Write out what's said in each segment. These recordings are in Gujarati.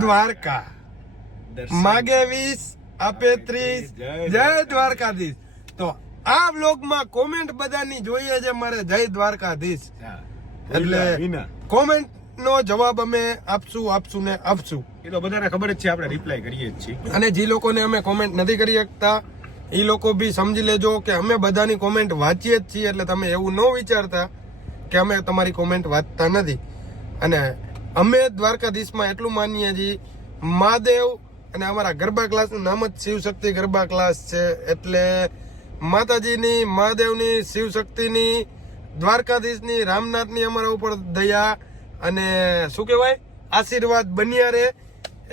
દ્વારકા માગે 20 આપે 30 જય દ્વારકાધીશ. તો આ વ્લોગમાં કોમેન્ટ બધાની જોઈએ છે મારે જય દ્વારકાધીશ, એટલે કોમેન્ટ નો જવાબ અમે આપશું ને આપશું. એ તો બધાને ખબર જ છે, આપણે રિપ્લાય કરીએ જ છીએ. અને જે લોકોને અમે કોમેન્ટ નથી કરી શકતા એ લોકો બી સમજી લેજો કે અમે બધાની કોમેન્ટ વાંચીએ જ છીએ, એટલે તમે એવું ન વિચારતા કે અમે તમારી કોમેન્ટ વાંચતા નથી. અને અમે દ્વારકાધીશમાં એટલું માનીએ છીએ, મહાદેવ અને અમારા ગરબા ક્લાસનું નામ જ શિવશક્તિ ગરબા ક્લાસ છે, એટલે માતાજીની, મહાદેવની, શિવશક્તિની, દ્વારકાધીશની, રામનાથની અમારા ઉપર દયા અને શું કહેવાય આશીર્વાદ બન્યા રહે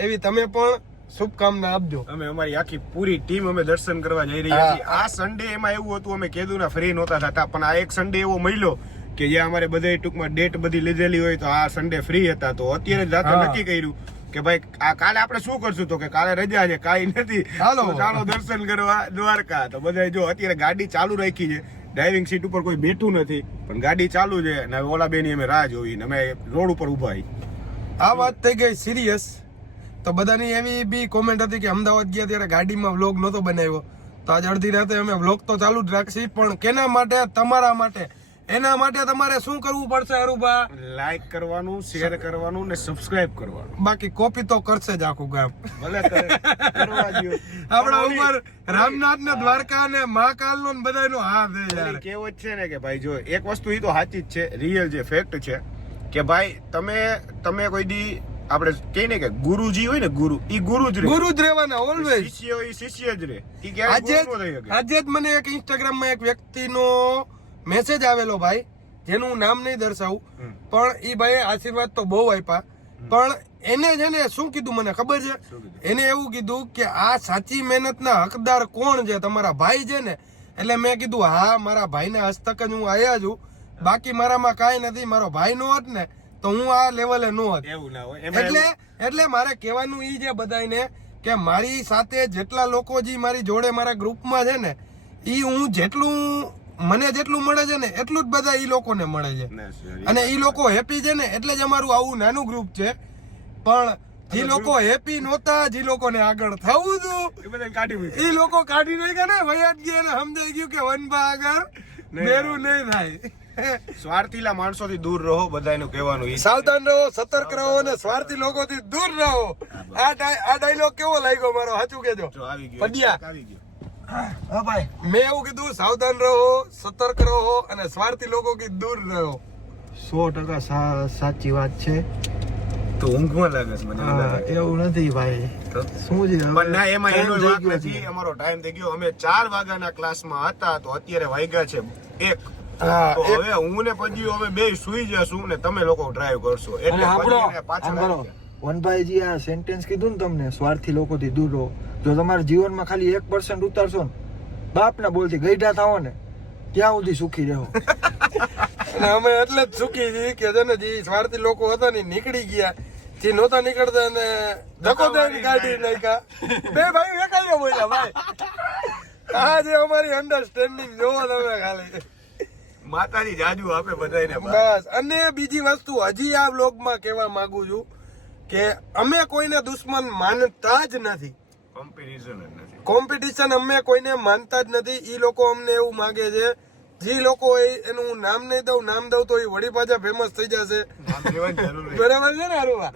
એવી તમે પણ શુભકામના આપજો. અમે અમારી આખી પૂરી ટીમ અમે દર્શન કરવા જઈ રહ્યા છીએ. આ સન્ડે એમાં એવું હતું, અમે કેદુના ફ્રી નહોતા થતા, પણ આ એક સન્ડે એવો મળ્યો કે જ્યાં અમારે બધે ટૂંકમાં ડેટ બધી લીધેલી હોય, તો આ સન્ડે ફ્રી હતા. તો અત્યારે જ રાતે નક્કી કર્યું કે ભાઈ આ કાલે આપણે શું કરશું, તો કે કાલે રજા છે, કાંઈ નથી, ચાલો દર્શન કરવા દ્વારકા. તો બધા જો અત્યારે ગાડી ચાલુ રાખી છે, ડ્રાઇવિંગ સીટ ઉપર કોઈ બેઠું નથી, પણ ગાડી ચાલુ છે અને ઓલા બેની અમે રાહ જોઈ ને અમે રોડ ઉપર ઉભા. આ વાત થઈ ગઈ સિરિયસ. તો બધાની એવી બી કોમેન્ટ હતી કે અમદાવાદ ગયા ત્યારે ગાડીમાં વ્લોગ નહોતો બનાવ્યો, તો આજ અડધી રાતે અમે વ્લોગ તો ચાલુ જ રાખશી, પણ કેના માટે? તમારા માટે. એના માટે તમારે શું કરવું પડશે અરુભા? લાઈક કરવાનું, શેર કરવાનું ને સબસ્ક્રાઇબ કરવાનું. બાકી કોપી તો કરશે જ આખું ગામ. ભલે કરવા દો. આપણા ઉપર રામનાથ ને દ્વારકા ને મહાકાલ નો બધાનો હાથ છે યાર. કેવું છે ને કે ભાઈ જો એક વસ્તુ એ તો સાચી જ છે, રિયલ જે ફેક્ટ છે કે ભાઈ તમે કોઈ દી આપણે કહીએ ને કે ગુરુજી હોય ને, ગુરુ ઈ ગુરુ જ રહેવાના ઓલવેઝ. શિષ્ય હોય શિષ્ય જ રહે. ઈ ક્યારે ગુરુ ન થઈ શકે. આજે જ મને એક ઇન્સ્ટાગ્રામમાં એક વ્યક્તિનો મેસેજ આવેલો ભાઈ, જેનું નામ નહીં દર્શાવું, પણ ઈ ભાઈ આશીર્વાદ તો બહુ આપ્યા, પણ એને છે ને શું કીધું મને ખબર છે? એને એવું કીધું કે આ સાચી મહેનતના હકદાર કોણ છે? તમારા ભાઈ છે ને. એટલે મેં કીધું હા, મારા ભાઈના હસ્તક જ હું આયા છું, બાકી મારામાં કાંઈ નથી. મારો ભાઈ નો હોત ને તો હું આ લેવલે નો હોત. એવું ના હોય. એટલે મારે કહેવાનું ઈ છે બધાને કે મારી સાથે જેટલા લોકો જે મારી જોડે મારા ગ્રુપમાં છે ને, ઈ હું જેટલું મને જેટલું મળે છે ને એટલું જ બધા ઈ લોકોને મળે છે, અને ઈ લોકો હેપી છે ને એટલે જ અમારું આવું નાનું ગ્રુપ છે. પણ જે લોકો હેપી નહોતા, જે લોકોને આગળ થવું હતું, ઈ લોકો કાઢી નાખ્યા ને, વયા જ ગયા ને સમજાઈ ગયું કે વનભા આગળ મેરું નહીં થાય. સ્વાર્થીલા માણસોથી દૂર રહો, બધાનું કહેવાનું. સાવધાન રહો, સતર્ક રહો અને સ્વાર્થી લોકોથી દૂર રહો. આ ડાયલોગ કેવો લાગ્યો મારો? સાચું કેજો. આવી ગયો. હા ભાઈ, મેં એવું કીધું સાવધાન રહો, સતર્ક રહો અને સ્વાર્થી લોકોથી દૂર રહો. 100% સાચી વાત છે. તો ઊંઘમાં લાગે છે મને. એવું નથી ભાઈ, શું છે પણ ના, એમાં એનો વાંક નથી. અમારો ટાઈમ થઈ ગયો. અમે 4 વાગ્યાના ક્લાસમાં હતા, તો અત્યારે વાગ્યા છે 1. તો હવે હું ને પછી અમે બે સુઈ જશું ને તમે લોકો ડ્રાઈવ કરશો. એટલે પાછળ વનભાઈજી આ સેન્ટેન્સ કીધું ને તમને, સ્વાર્થી લોકોથી દૂર રહો. જો તમારા જીવનમાં ખાલી 1% ઉતારશો ને, બાપના બોલથી ગઈઢા થાઓ ને, ત્યાં સુધી સુખી રહો. અને અમે એટલે જ સુખી છીએ કે છે ને જે સ્વાર્થી લોકો હતા ને નીકળી ગયા, જે નહોતા નીકળતા ને ધક્કો દઈને કાઢી નાખ્યા. બે ભાઈ વેકાઈ બોલ્યા ભાઈ. આ જે અમારી અન્ડરસ્ટેન્ડિંગ જોવો તમે ખાલી. માતાજી જાજુ આપે બધાને. બસ. અને બીજી વસ્તુ હજી આ વ્લોગમાં કહેવા માંગુ છું કે અમે કોઈને દુશ્મન માનતા જ નથી. કોમ્પિટિશન અમે કોઈને માનતા જ નથી. ઈ લોકો અમને એવું માંગે છે, જે લોકો એનું નામ નહીં દઉં, નામ દઉં તો એ વળી પાછા ફેમસ થઈ જશે. બરાબર છે ને અરુવા?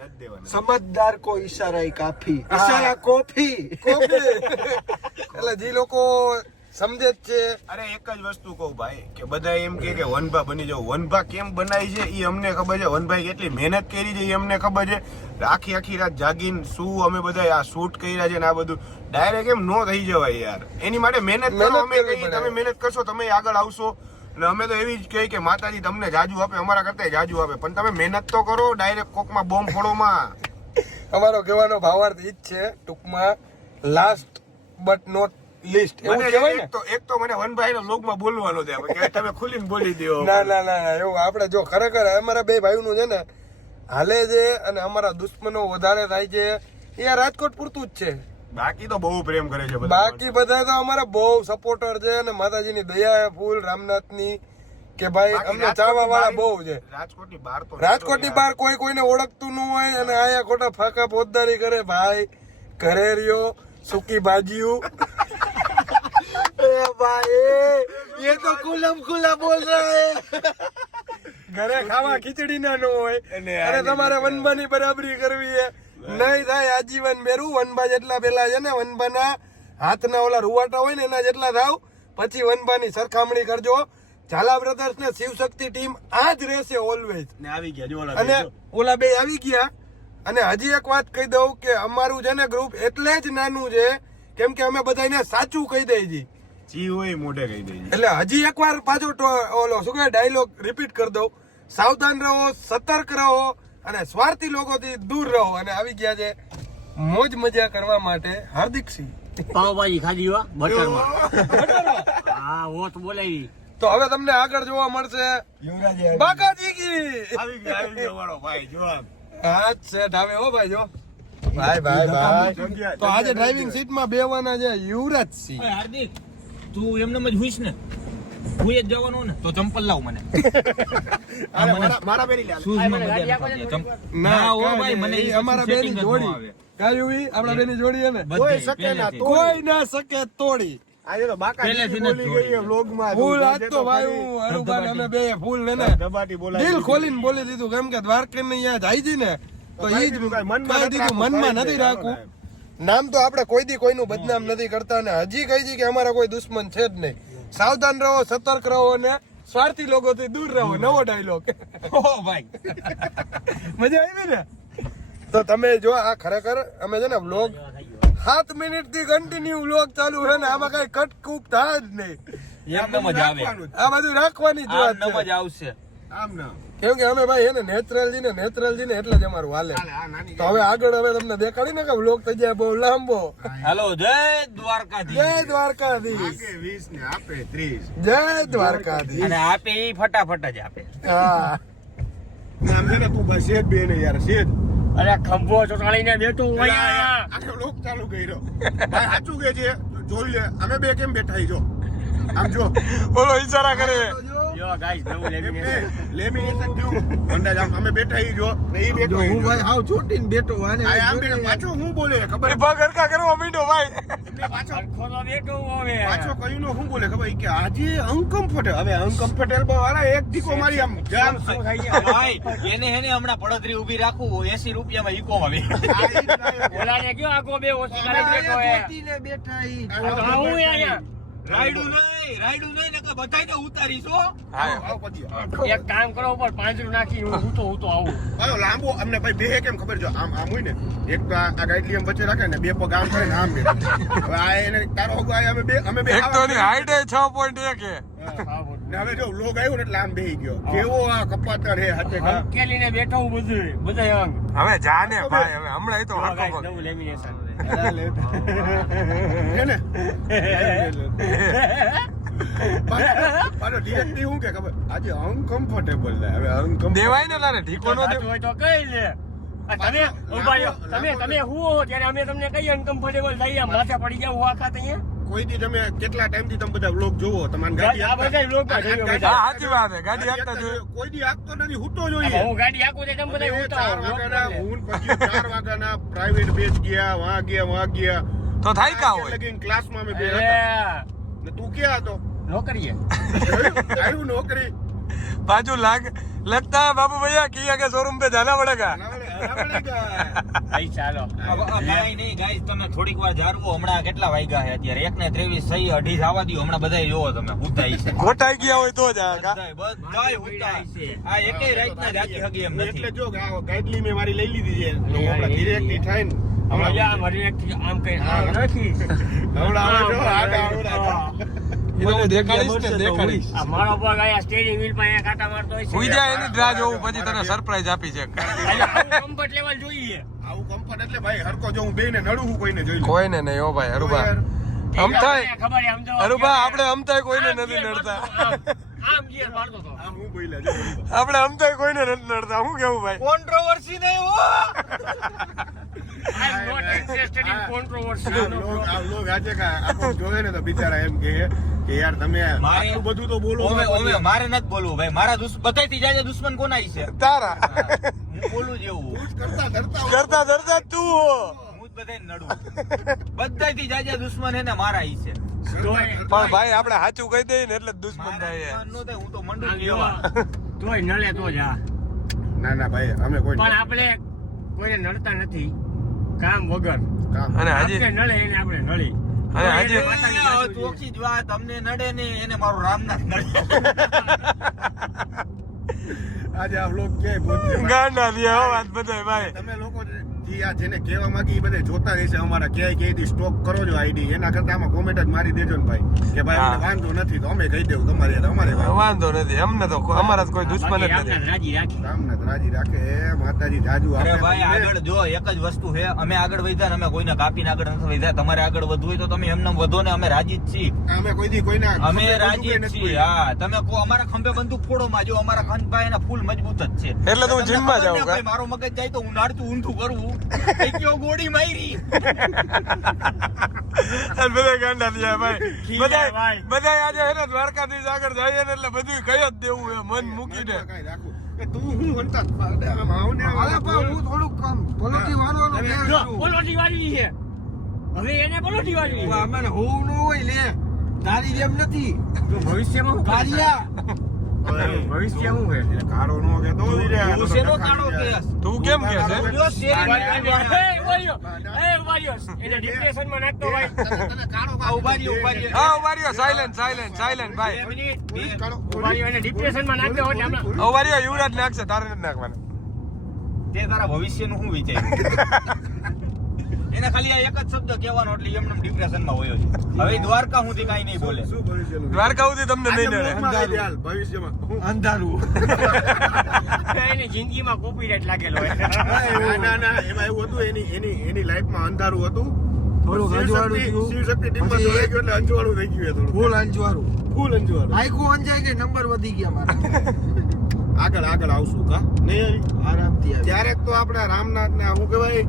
સમજદાર કો ઈશારા કાફી, ઈશારા કોફી. એટલે જે લોકો સમજે જ છે. અરે એક જ વસ્તુ કહું ભાઈ, કે બધા એમ કે વનભા બની જાવ. વનભા કેમ બનાવી છે એ અમને ખબર છે. વનભાઈ કેટલી મહેનત કરી છે એ અમને ખબર છે. આખી રાત જાગીને શું અમે બધા આ શૂટ કર્યા છે ને આ બધું ડાયરેક્ટ એમ નો થઈ જવાય યાર. એની માટે મહેનત કરો. અમે કહીએ તમે મહેનત કરશો, તમે આગળ આવશો. અને અમે તો એવી જ કહીએ કે માતાજી તમને જાજુ આપે, અમારા કરતા જાજુ આપે, પણ તમે મહેનત તો કરો. ડાયરેક્ટ કોકમાં બોમ્બ ફોડોમાં. અમારો કહેવાનો ભાવાર્થ ઈ જ છે ટૂંકમાં, લાસ્ટ બટ નોટ લિસ્ટ એવું કહેવાય ને. એક તો મને વનભાઈનો લોગમાં બોલવાનો છે કે તમે ખુલીને બોલી દો. ના એવું આપણે જો ખરેખર અમારા બે ભાઈનું છે ને હાલે છે, અને અમારા દુશ્મનો વધારે થાય છે એ રાજકોટ પૂરતું જ છે. બાકી તો બહુ પ્રેમ કરે છે. બાકી બધા તો અમારા બહુ સપોર્ટર છે, અને માતાજીની દયા ફૂલ, રામનાથની કે ભાઈ બાકી અમને ચાવા વાળા બહુ છે. રાજકોટની બહાર તો રાજકોટની બહાર કોઈ કોઈને ઓળખતું ન હોય અને આયા ખોટા ફાકા પોતદારી કરે. ભાઈ ઘરે રહ્યો સૂકી ભાજીયું. ए भाई ये तो खुलम खुला बोल रहा है. ઘરે ખાવા ખીચડી ના નો હોય અને તમારે વનબાની બરાબરી કરવી છે. નહીં થાય આજીવન બેરું. વનબા જેટલા પેલા છે ને વનબાના હાથના ઓલા રૂવાટા હોય ને એના જેટલા થાવ પછી વનબાની સરખામણી કરજો. ઝાલા બ્રધર્સ ને શિવશક્તિ ટીમ આ જ રહેશે ઓલવેઝ. ને આવી ગયા જો ઓલા અને ઓલા બે આવી ગયા. અને હજી એક વાત કહી દઉં કે અમારું છે ને ગ્રુપ એટલે જ નાનું છે કેમ કે અમે બધાને સાચું કહી દઈએ છીએ. જી હોય મોઢે કહી દઈ. એટલે હજી એકવાર પાછો ઓલો શું કહેવાય ડાયલોગ રિપીટ કરી દઉં. સાવધાન રહો, સતર્ક રહો અને સ્વાર્થી લોકોથી દૂર રહો. અને આવી ગયા છે મોજ મજા કરવા માટે હાર્દિકસિંહ. પાવભાજી ખાધી હો બટરમાં. હા હોત બોલાવી. તો હવે તમને આગળ જોવા મળશે युवराज બાકાજી કી. આવી ગયો મારો ભાઈ જો આમ. હા સેટ આવે હો ભાઈ જો. ભાઈ તો આજે ડ્રાઇવિંગ સીટમાં બેવાના છે યુવરાજસિંહ. ઓય હાર્દિક તું એમને જ હુઈશ ને હું જ જવાનો ને તો ચંપલ લાવ મને. અરે મારા બેરી લે ના હો ભાઈ મને ઈ અમારા બેની જોડી કાયું ઈ આપણા બેની જોડી છે ને કોઈ શકે ના તો કોઈ ના શકે તોડી. આજે તો બાકા પહેલેથી બોલી જ ગઈ વ્લોગ માં ફૂલ આજ તો ભાઈ હું અરુભાઈ ને અમે બે ફૂલ ને દબાટી બોલાવી દિલ ખોલીને બોલી દીધું કેમ કે દ્વારકા ને અહીંયા જાય છે ને તો ઈ જ કહી દીધું મનમાં નથી રાખવું. નામ તો આપણે કોઈ દી કોઈનું બદનામ નથી કરતા ને હજી કહી દી કે અમારા કોઈ દુશ્મન છે જ નહીં. સાવધાન રહો, સતર્ક રહો અને સ્વાર્થી લોકોથી દૂર રહો. નવો ડાયલોગ. ઓ ભાઈ મજા આવી ને? તો તમે જો આ ખરેખર અમે છે ને વ્લોગ 7 મિનિટ થી કન્ટિન્યુ વ્લોગ ચાલુ છે ને આમાં કઈ કટ કૂપ થાય જ નહીં. એકદમ જ આવે આ બધું રાખવાની જ વાત આમ છે. જ આવશે. આમ ના કેમ કે અમે ભાઈ એને નેચરલજી ને એટલે જ અમારું હાલે. આ નાની તો હવે આગળ હવે તમને દેખાડી ને કે વ્લોગ થઈ જાય બહુ લાંબો. હાલો જય દ્વારકાધીશ. જય દ્વારકાધીશ, આગે 20 ને આપે 30 જય દ્વારકાધીશ. અને આપે ઈ ફટાફટ જ આપે. હા નામ છે ને તું બસ સેજ બે ને યાર સેજ અરે ખંભો ચોટાડીને બેઠો આખો લોક ચાલુ કર્યો ભાઈ સાચું કે છે જોઈ લે અમે બે કેમ બેઠા ઈ જો આમ જો બોલો ઈશારા કરે. જો ગાઈસ નવું લેમિનેશન થયું અંદાજ આમ અમે બેઠા ઈ જો ને ઈ બેઠો ઈ જો. हाउ छोटी ने बेटो आने આ આમ બેઠો પાછો હું બોલે ખબર એ ભાગ હરખા કરવા માંડ્યો ભાઈ. એટલે પાછો ખોલો બેઠો હવે પાછો કયું નો હું બોલે ખબર ઈ કે આજે અનકમ્ફર્ટેબલ હવે અનકમ્ફર્ટેબલ વાળા એક દીકો મારી આમ જામ શું થાય છે ભાઈ એને હમણાં પડતરી ઊભી રાખું 80 રૂપિયામાં ઈકો આવે. ઓલાને કયો આખો બે ઓછી કરી બેઠો હે. छोटी ने बैठा ही હું અહીંયા રાયડું નહીં નકર બધાય તો ઉતારીશ હો. આવ પડી એક કામ કરો ઉપર પાંજરું નાખી હું તો આવું. આવો લાંબો અમને ભાઈ બે કેમ ખબર જો આમ આમ હોય ને એક તો આ ગાઈડલી આમ વચ્ચે રાખે ને બે પગ આમ કરે ને આમ બે હવે આ એને તારો હગો આ અમે બે એક તો એની હાઈટ 6.1 હે. ને હવે જો લોગ આવ્યો ને એટલે આમ બેહી ગયો કેવો આ કપાતર હે હાથે કા કેલીને બેઠો હું બધા અંગ. હવે જાને ભાઈ હવે હમણાં ઈ તો ગાઈસ હરખો પગ. નવું લેમિનેશન. હે ને પાછો ડિરેક્ટલી હું કે ખબર આજે અનકમ્ફર્ટેબલ લે હવે અનકમ્ફર્ટેબલ દેવાય ને તારે ઠીકો નો દે. હોય તો કઈ લે. તમે ઉભા રહ્યો. તમે હુઓ ત્યારે અમે તમને કઈ અનકમ્ફર્ટેબલ થઈ માથે પડી જાવ આખા તઈએ. કોઈ દી તમે કેટલા ટાઈમ થી તમે બધા વ્લોગ જોવો તમારી ગાડી આ બધા વ્લોગમાં જોયો બધા. હા સાચી વાત છે ગાડી આપતા જોયું. કોઈ દી આગતો નથી હૂતો જોઈએ હું ગાડી આખું તે તમે બધા ઉતારો. 4 વાગ્યાના હું પછી 4 વાગ્યાના પ્રાઇવેટ બેચ ગયા વાં ગયા તો થાય કા હોય. લગીન ક્લાસમાં અમે બે હતા ને તું ક્યાં હતો નોકરીએ આવ્યું નોકરી बाजू लगता है बाबू भैया किया के शोरूम पे जाना पड़ेगा. ભાઈ ચાલો કાઈ નહીં ગાઈસ તમે થોડીક વાર જારવો. હમણાં કેટલા વાગ્યા છે અત્યારે 1:23 સહી 2:30 આવવા દો. હમણાં બધાય જોવો તમે હુતાઈ છે. ખોટાઈ ગયા હોય તો જ આ કા. બધાય હુતાઈ છે. આ એકેય રાતના જાગી હગી એમ નથી. એટલે જો ગાઈડલી મેં મારી લઈ લીધી છે તો હમણાં ડિરેક્ટલી થાય ને હમણાં આમ કઈ આમ નથી. હમણાં આવે જો આ દેખાડીશ. આ મારો પગ આયા સ્ટીયરિંગ વ્હીલ પર અહીંયા કાંટા મારતો હોય છે. હુઈ જાય એની રાહ જોવું પછી તને સરપ્રાઈઝ આપી છે. કમ્ફર્ટ લેવલ જોઈએ. આવું કમ્ફર્ટ એટલે ભાઈ હરકો જો હું બેને નડું હું કોઈને જોઈ લઉં. કોઈને નહીં હો ભાઈ અરુબા. અમથાય ખબર છે સમજો. અરુબા આપણે અમથાય કોઈને નથી નડતા. આમ ગિયર મારતો તો. આમ હું બોલ્યા જો આપણે અમથાય કોઈને નથી નડતા. હું કેવું ભાઈ कंट्रोवर्सी नहीं हो I am not interested in controversy. આ લોગ આજે કા આપણો જોવે ને તો બિચારા એમ કે કે યાર તમે મારે- આટલું બધું તો બોલો ઓમે મારે નથી બોલવું ભાઈ, મારા બધાયથી જાજા દુશ્મન કોના છે? તારા હું બોલું જ એવું, કરતા ધરતા કરતા ધરતા તું હો. હું જ બધાયને નડું. બધાયથી જાજા દુશ્મન હે ને મારા ઈ છે. પણ ભાઈ આપણે સાચું કહી દઈએ ને એટલે જ દુશ્મન મારા થાય દુશ્મન નો થાય, હું તો મંડળ લેવા. તોય નડે તો જ આ. ના ના ભાઈ અમે કોઈ પણ આપણે કોઈને નડતા નથી કામ વગર. કામ અને હજી આપણે નડે એને આપણે નડી. અને હજી તું ઓછી જ વાત, અમને નડે ને એને મારું રામનાથ નડે. આજે આ vlog ક્યાંય પહોંચ્યો? ગાંડા થયા હો વાત બધાય ભાઈ. તમે લોકો જે આ જેને કહેવા માંગી એ બધે જોતા રહેશે અમારા ક્યાંયથી સ્ટોક કરો છો આઈડી, એના કરતા આમાં કોમેન્ટ જ મારી દેજો ને ભાઈ કે ભાઈ અમને વાંધો નથી તો અમે કહી દેવું તમારે યાર અમારે વાંધો નથી, અમને તો અમારા તો કોઈ દુશ્મન જ બાકી આપણે નથી. રાજી રાખી. રામને રાજી રાખે માતાજી જાજુ અરે આપે ભાઈ તમને. આગળ જો એક જ વસ્તુ છે, અમે આગળ વધ્યા ને અમે કોઈને કાપીને આગળ નથી વધ્યા. તમારે આગળ વધવું હોય તો તમે એમને વધો ને, અમે રાજી જ છીએ. અમે કોઈ દી કોઈના અમે ખંભે રાજી જ બંદૂકે છીએ. હા, તમે કહો અમારા ખંભે બંદૂક ફોડો માં, જો અમારા ખંભા એના ફૂલ મજબૂત જ છે. એટલે તો હું તમને જીમમાં ખબર જાઉં ને કા? ભાઈ, મારો મગજ જાય તો હું નાડતું ઊંધું કરવું એ કયો ગોળી મારી. અને બધા ગાંડા થયા ભાઈ. ખીજાય ભાઈ. બધા આજે હે ને દ્વારકાધીશ આગળ જાય ને એટલે બધું કહી જ દેવું એ મન મૂકીને. કાંઈ રાખું. કે તું હું વંતા આમ આવને અરે પણ હું થોડુંક કામ પલોઠી વાળવાનો તમે મેળ જો, છું. પલોઠી વાળવી છે. હવે એને પલોઠી વાળવી છે. અમે હોવું ન હોય લે તારી જેમ નથી તો ભવિષ્યમાં શું કરશે? કારિયા ભવિષ્ય શું છે? કાળો નો કે તો વીરે આ તું શેનો કાળો કેસ? તું કેમ કે છે? જો શેરી એને ડિપ્રેશનમાં નાખતો ભાઈ. આ ઉભા રહ્યો, ઉભા રહ્યો. હા ઉભા રહ્યો, સાયલેન્ટ ભાઈ. બે મિનિટ. ઉભા રહ્યો, એને ડિપ્રેશનમાં નાખતો હોય ને હમણાં. ઉભા રહ્યો, યુવરાજ નાખશે, તારે નથી નાખવાના. તે તારા ભવિષ્યનું શું વિચાર્યું? એને ખાલી આ એક જ શબ્દ કહેવાનો એટલે એમને ડિપ્રેશનમાં હોયો છે. હવે દ્વારકા સુધી કાંઈ નહીં બોલે. શું ભવિષ્યનું? દ્વારકા સુધી તમને નહીં નડે. આજના vlogમાં કહી દે હાલ, ભવિષ્યમાં હું અંધારું એને જિંદગીમાં કોપીરાઈટ લાગેલો હોય. ના ના એમાં એવું હતું એની લાઈફમાં અંધારું હતું થોડુંક અંજવાળું થયું. શિવશક્તિ ટીમમાં પછી જોડાઈ ગયો એટલે અંજવાળું થઈ ગયું થોડું ફૂલ અંજવાળું ફૂલ અંજવાળું આખું અંજાય કે નંબર વધી ગયા મારા આગળ આવશું કા નહીં આરામથી આવી. ક્યારેક તો આપણા રામનાથ ને શું કહેવાય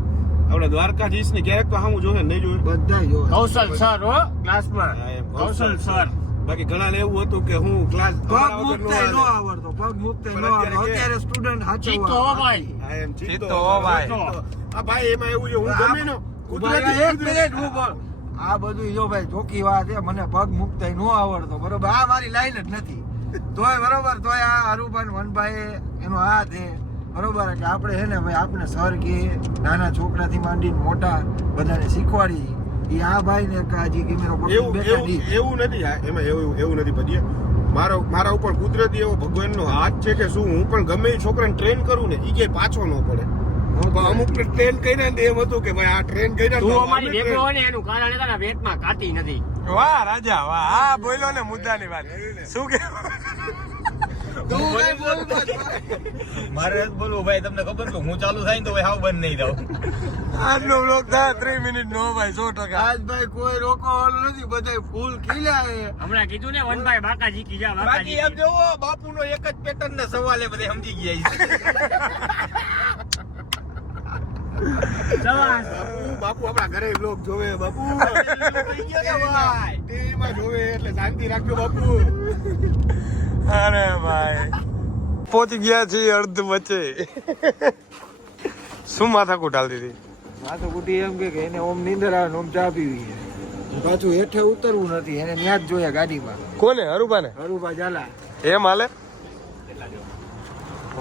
આપણે દ્વારકાધીશ ને ક્યારેક તો સામું જોશે નહીં જોયું બધા જો કૌશલ સર હો ક્લાસમાં. હા, એમ કૌશલ સર. બાકી ઘણા ને એવું હતું કે હું ક્લાસ પગ મુકતાય નો આવડતો પગ મુકતાય નો પણ આવડતો અત્યારે અત્યારે સ્ટુડન્ટ ચીતો હો ભાઈ. ચિત્તો હો ભાઈ. આ ભાઈ એમાં એવું છે હું ગમે નો એક મિનિટ હું બોલ આ બધું જો ભાઈ ચોખ્ખી વાત છે મને પગ મુકતાય નો આવડતો બરોબર આ મારી લાઈન જ નથી તોય બરોબર તોય આ હરુભાઈ વનભાઈ એનો હાથ છે બરોબર કે આપણે હે ને ભાઈ આપણે સર કે નાના છોકરાથી માંડીને મોટા બધાને શીખવાડી એ આ ભાઈ ને કાજી કે મેરો એવું નથી એમાં એવું નથી પડીએ મારા ઉપર કુદરતી એવો ભગવાનનો હાથ છે કે શું હું પણ ગમે એ છોકરાને ટ્રેન કરું ને એ કે પાછો ન પડે અમુક ટ્રેન કર્યા ને એમ હતું કે ભાઈ આ ટ્રેન કર્યા તું અમારી ભેગો હોય ને એનું કારણ તારા પેટમાં કાતી નથી. વાહ રાજા વાહ, આ બોલ્યો ને મુદ્દાની વાત. શું કે મારે જ બોલવું ભાઈ, તમને ખબર છે હું ચાલુ થાય ને તો ભાઈ હાવ બંધ નહીં થાવ. આજનો બ્લોગ થાય 3 મિનિટ નો ભાઈ 100%. આજ ભાઈ કોઈ રોકવાનું નથી બધા ફૂલ ખીલ્યા છે હમણાં કીધું ને વનભાઈ બાકા જીકી જા બાકા બાકી એમ જોવો બાપુનો એક જ પેટર્ન ને સવાલ એ બધે સમજી ગયા છે. બાપુ આપણા ઘરે બ્લોગ જોવે બાપુ થઈ ગયો ને ભાઈ. ટીવીમાં જોવે એટલે શાંતિ રાખજો બાપુ અરે ભાઈ પહોંચી ગયા છીએ અર્ધ વચ્ચે. શું માથાકૂટ હાલતી હતી? માથું કુટી એમ કે એને ઓમ નીંદર આવે ને ઓમ ચા પીવી છે પાછું હેઠે ઉતરવું નથી એને ન્યા જ જોયા ગાડીમાં કોને? હરુભાને? હરુભા ઝાલા એમ હાલે?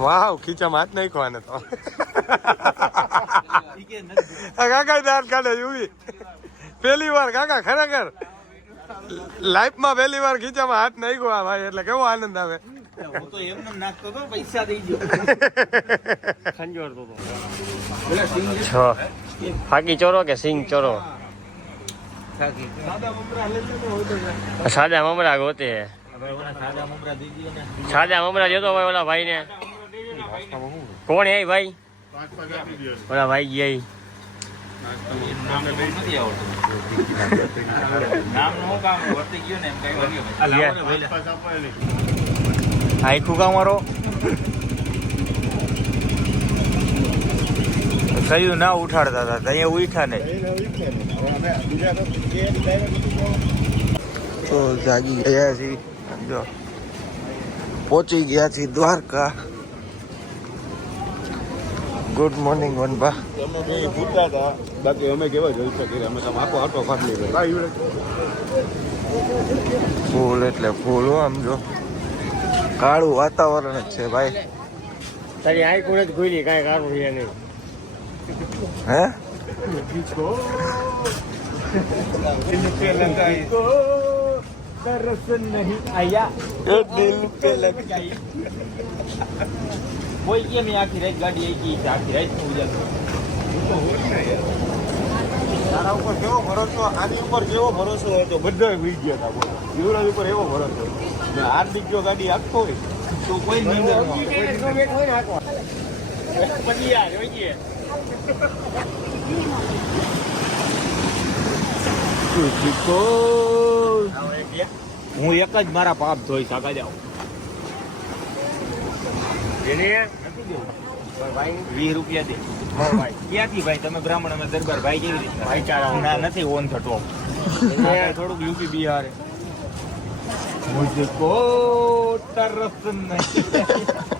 વાહ, ખીચામાં હાથ નાખ્યો આને તો. આ કાકા દાંત કાઢે યુવી. પહેલી વાર કાકા ખરેખર લાઈફમાં પહેલી વાર ખીચામાં હાથ નાખ્યો આ ભાઈ એટલે કેવો આનંદ આવે. હું તો એમને એમ નાખતો હતો પૈસા દઈ ગયો. ખંજોરતો હતો. ફાકી ચોરો કે સિંગ ચોરો? સાદા મમરા ગોતે. સાદા મમરા દઈ દો ને. સાદા મમરા જોતો હોય ઓલા ભાઈ ને. કોણ હે ભાઈ? ઓલા ભાઈ ગયા. નામ નથી આવડતું. નામનું શું કામ વર્તી ગયું ને એમ કઈ વર્ગ્યો ભાઈ. આખું કામ મારો કયું ના ઉઠાડતા હતા અહીંયા ઉઠા ને. તો જાગી ગયા છીએ જો પહોંચી ગયા છીએ દ્વારકા. Good morning વનભા. અમે બે ભૂતા હતા, બાકી અમે કેવા જલસા કર્યા, અમે તો આખો આટો ફાટલી ગયો. ફૂલ એટલે ફૂલ હો, આમ જો કાળું વાતાવરણ જ છે ભાઈ. તારી આઈ કોણ જ ખુલી કાંઈ કાઢું છે નહીં. હે तरस नहीं आया દિલ પે લગ कोई ये मैं आखिर रात गाड़ी आई थी आखिर रात हो जाती તારા ઉપર કેવો ભરોસો, આની ઉપર કેવો ભરોસો હતો, બધા ભૂલી ગયા હતા. બોલો, યુવરાજ ઉપર એવો ભરોસો. ને હાર્દિક જો ગાડી આપતો હોય तो कोई नहीं પછી યાર જોઈએ હું એક જ મારા પાપ ધોઈ શકા જાઉં એને 20 રૂપિયા દે ક્યાંથી ભાઈ તમે બ્રાહ્મણ અમે દરબાર ભાઈ કેવી રીતે ભાઈચારા ના નથી ઓન થતો થોડુંક યુપી બિહાર મુझको तरस नहीं